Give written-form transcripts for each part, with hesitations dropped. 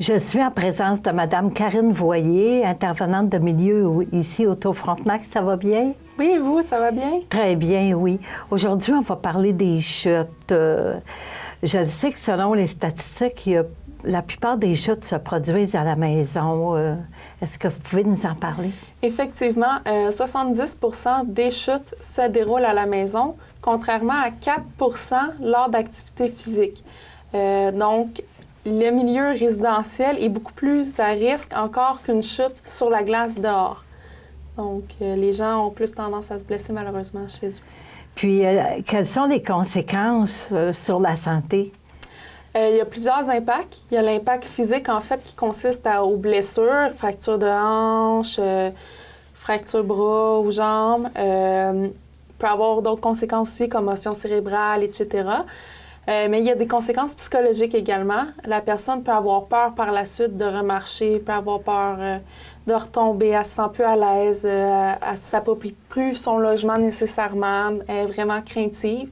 Je suis en présence de Mme Karine Voyer, intervenante de milieu ici au Taux-Frontenac. Ça va bien? Oui, et vous, ça va bien? Très bien, oui. Aujourd'hui, on va parler des chutes. Je sais que selon les statistiques, la plupart des chutes se produisent à la maison. Est-ce que vous pouvez nous en parler? Effectivement, 70 des chutes se déroulent à la maison, contrairement à 4 lors d'activités physiques. Donc, le milieu résidentiel est beaucoup plus à risque encore qu'une chute sur la glace dehors. Donc, les gens ont plus tendance à se blesser malheureusement chez eux. Puis, quelles sont les conséquences sur la santé? Il y a plusieurs impacts. Il y a l'impact physique, en fait, qui consiste aux blessures, fractures de hanches, fractures bras ou jambes. Il peut y avoir d'autres conséquences aussi, comme commotion cérébrale, etc. Mais il y a des conséquences psychologiques également. La personne peut avoir peur par la suite de remarcher, peut avoir peur de retomber, elle se sent plus à l'aise, elle ne s'approprie plus son logement nécessairement, elle est vraiment craintive.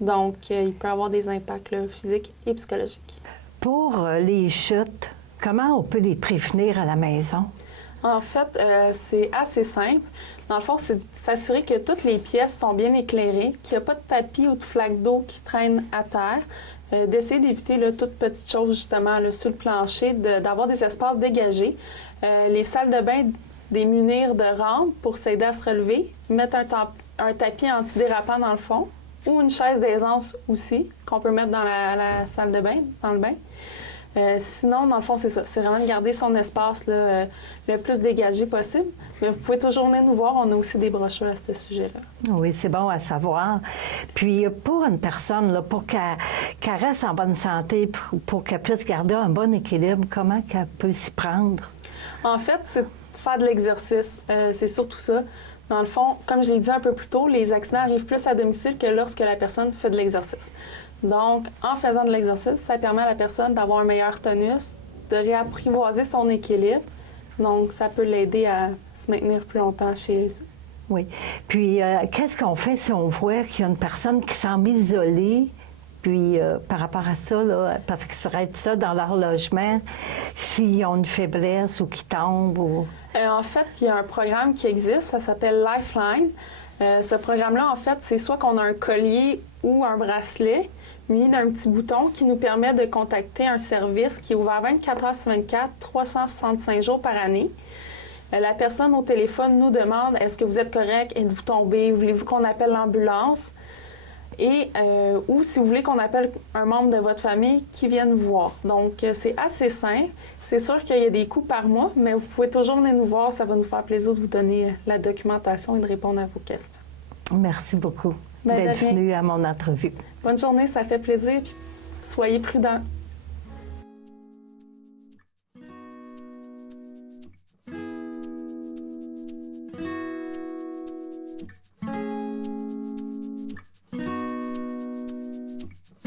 Donc, il peut y avoir des impacts là, physiques et psychologiques. Pour les chutes, comment on peut les prévenir à la maison? En fait, c'est assez simple. Dans le fond, c'est de s'assurer que toutes les pièces sont bien éclairées, qu'il n'y a pas de tapis ou de flaque d'eau qui traînent à terre, d'essayer d'éviter là, toutes petites choses justement là, sur le plancher, d'avoir des espaces dégagés. Les salles de bain, des munir de rampes pour s'aider à se relever, mettre un tapis antidérapant dans le fond, ou une chaise d'aisance aussi, qu'on peut mettre dans la salle de bain, dans le bain. Sinon, dans le fond, c'est ça. C'est vraiment de garder son espace là, le plus dégagé possible. Mais vous pouvez toujours venir nous voir. On a aussi des brochures à ce sujet-là. Oui, c'est bon à savoir. Puis, pour une personne, là, pour qu'elle reste en bonne santé, pour qu'elle puisse garder un bon équilibre, comment qu'elle peut s'y prendre? En fait, c'est faire de l'exercice. C'est surtout ça. Dans le fond, comme je l'ai dit un peu plus tôt, les accidents arrivent plus à domicile que lorsque la personne fait de l'exercice. Donc, en faisant de l'exercice, ça permet à la personne d'avoir un meilleur tonus, de réapprivoiser son équilibre. Donc, ça peut l'aider à se maintenir plus longtemps chez eux. Oui. Puis, qu'est-ce qu'on fait si on voit qu'il y a une personne qui semble isolée, puis par rapport à ça, là, parce qu'ils seraient ça dans leur logement, s'ils ont une faiblesse ou qu'ils tombent? Ou... En fait, il y a un programme qui existe, ça s'appelle Lifeline. Ce programme-là, en fait, c'est soit qu'on a un collier ou un bracelet muni d'un petit bouton qui nous permet de contacter un service qui est ouvert 24 heures sur 24, 365 jours par année. La personne au téléphone nous demande « Est-ce que vous êtes correct? Êtes-vous tombé? Voulez-vous qu'on appelle l'ambulance? » Et ou si vous voulez qu'on appelle un membre de votre famille qui vienne vous voir. Donc, c'est assez simple. C'est sûr qu'il y a des coûts par mois, mais vous pouvez toujours venir nous voir. Ça va nous faire plaisir de vous donner la documentation et de répondre à vos questions. Merci beaucoup d'être venu à mon entrevue. Bonne journée, ça fait plaisir. Puis soyez prudents.